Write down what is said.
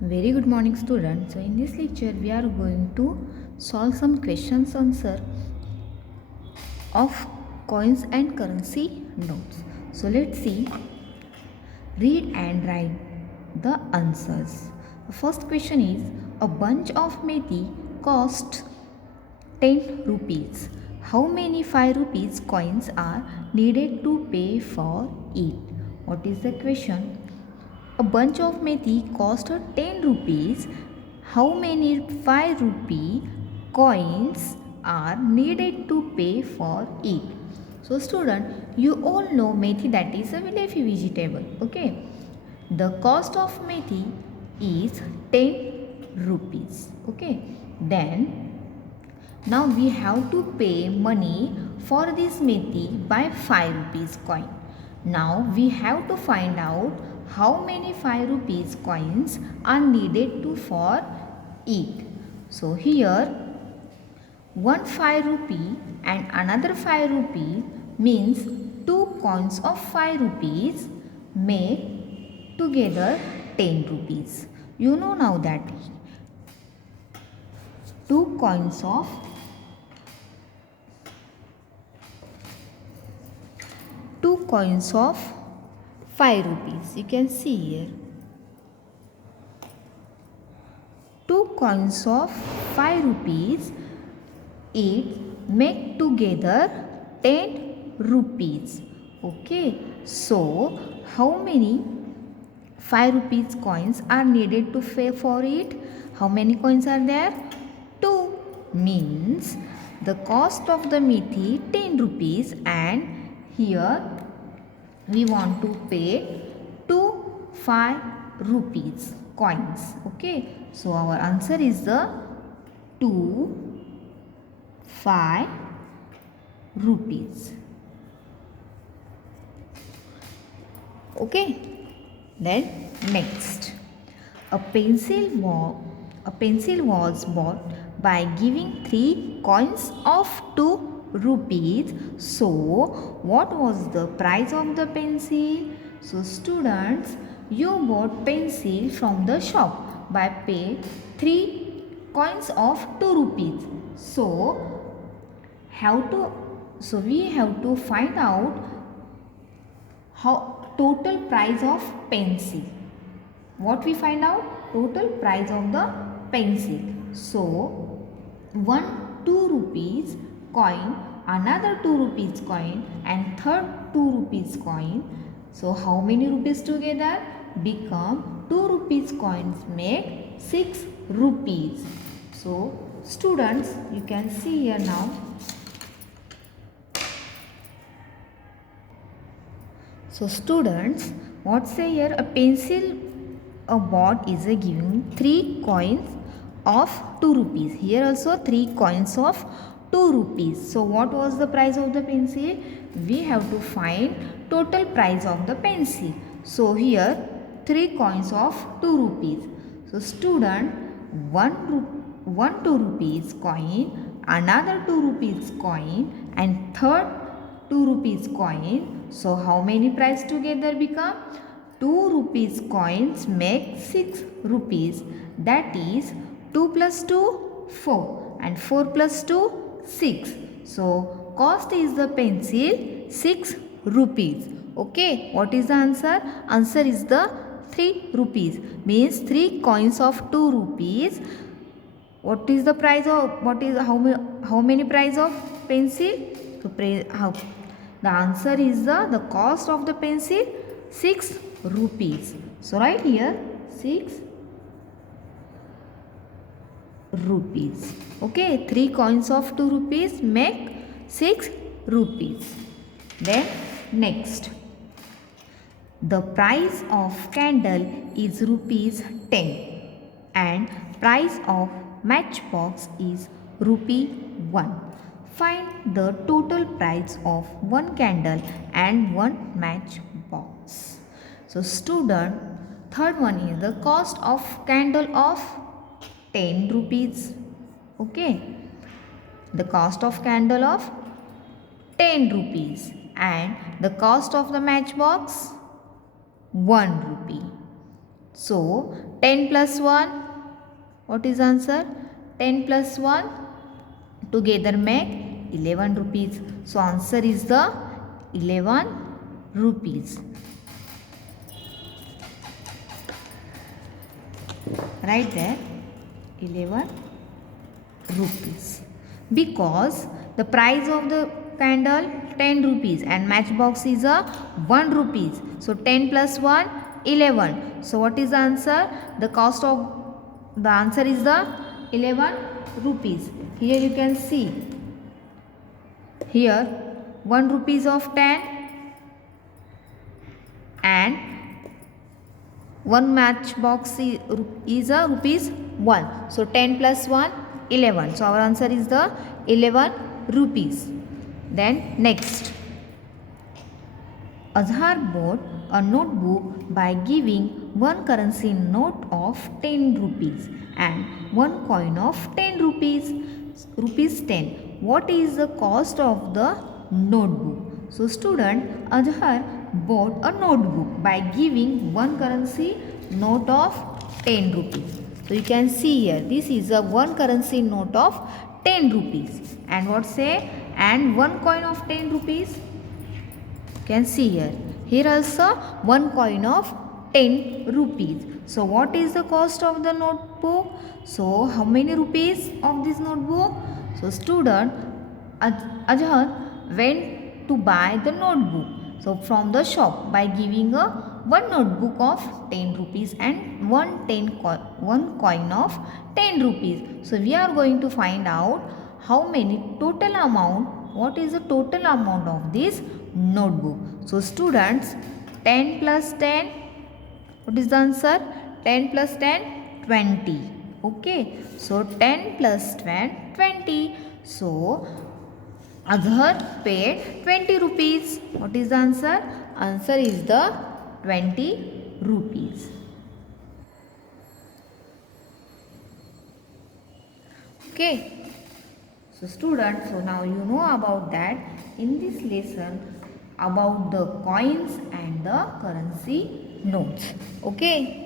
Very good morning students. So in this lecture we are going to solve some questions answer of coins and currency notes. So let's see, read and write the answers. The first question is, a bunch of methi costs 10 rupees. How many 5 rupees coins are needed to pay for it? What is the question? A bunch of methi cost 10 rupees. How many 5 rupee coins are needed to pay for it? So student, you all know methi, that is a leafy vegetable. Okay. The cost of methi is 10 rupees. Okay. Then now we have to pay money for this methi by 5 rupees coin. Now we have to find out how many 5 rupees coins are needed to for it. So here one 5 rupee and another 5 rupee means two coins of 5 rupees make together 10 rupees. You know now that two coins of 5 rupees. You can see here. 2 coins of 5 rupees, it make together 10 rupees. Okay. So, how many 5 rupees coins are needed to pay for it? How many coins are there? 2. Means the cost of the methi 10 rupees, and here we want to pay 2 5 rupees coins. Okay. So our answer is the 2 5 rupees. Okay. Then next, a pencil was bought by giving 3 coins of 2 rupees. So what was the price of the pencil? So students, you bought pencil from the shop by pay 3 coins of 2 rupees. So we have to find out how total price of pencil. What we find out? Total price of the pencil. So 2 rupees coin, another 2 rupees coin, and third 2 rupees coin. So how many rupees together become 2 rupees coins make 6 rupees. So students, you can see here now. So students, what say here, a pencil a bought is a giving 3 coins of 2 rupees. Here also 3 coins of 2 rupees. So what was the price of the pencil? We have to find total price of the pencil. So here 3 coins of 2 rupees. So student, 2 rupees coin, another 2 rupees coin, and third 2 rupees coin. So how many price together become? 2 rupees coins make 6 rupees. That is 2 plus 2 4 and 4 plus 2 6. So cost is the pencil 6 rupees. Okay, what is the answer? Answer is the 3 rupees. Means 3 coins of 2 rupees. What is the price of, how many price of pencil? So the answer is the cost of the pencil 6 rupees. So write here 6 rupees. Okay, 3 coins of 2 rupees make 6 rupees. Then next, the price of candle is rupees 10 and price of matchbox is rupee 1. Find the total price of one candle and one matchbox. So student, third one is the cost of candle of 10 rupees. Okay. The cost of candle of 10 rupees and the cost of the matchbox 1 rupee. So 10 plus 1, what is answer? 10 plus 1 together make 11 rupees. So answer is the 11 rupees. Right there, 11 rupees. Because the price of the candle 10 rupees and matchbox is a 1 rupees. So 10 plus 1, 11. So what is the answer? The answer is the 11 rupees. Here you can see. Here 1 rupees of 10 and one matchbox is a rupees 1. So 10 plus 1, 11. So our answer is the 11 rupees. Then next. Azhar bought a notebook by giving one currency note of 10 rupees and one coin of 10 rupees. Rupees 10. What is the cost of the notebook? So student, Azhar bought a notebook by giving one currency note of 10 rupees. So you can see here, this is a one currency note of 10 rupees. And what say? And one coin of 10 rupees. You can see here. Here also one coin of 10 rupees. So what is the cost of the notebook? So how many rupees of this notebook? So student, Azhar went to buy the notebook. So from the shop by giving a one notebook of 10 rupees and one coin of 10 rupees. So we are going to find out how many total amount, what is the total amount of this notebook. So students, 10 plus 10, what is the answer? 10 plus 10, 20. Okay, so 10 plus 10, 20. So Azhar paid 20 rupees. What is the answer? Answer is the 20 rupees. Okay. So students, so now you know about that in this lesson about the coins and the currency notes. Okay.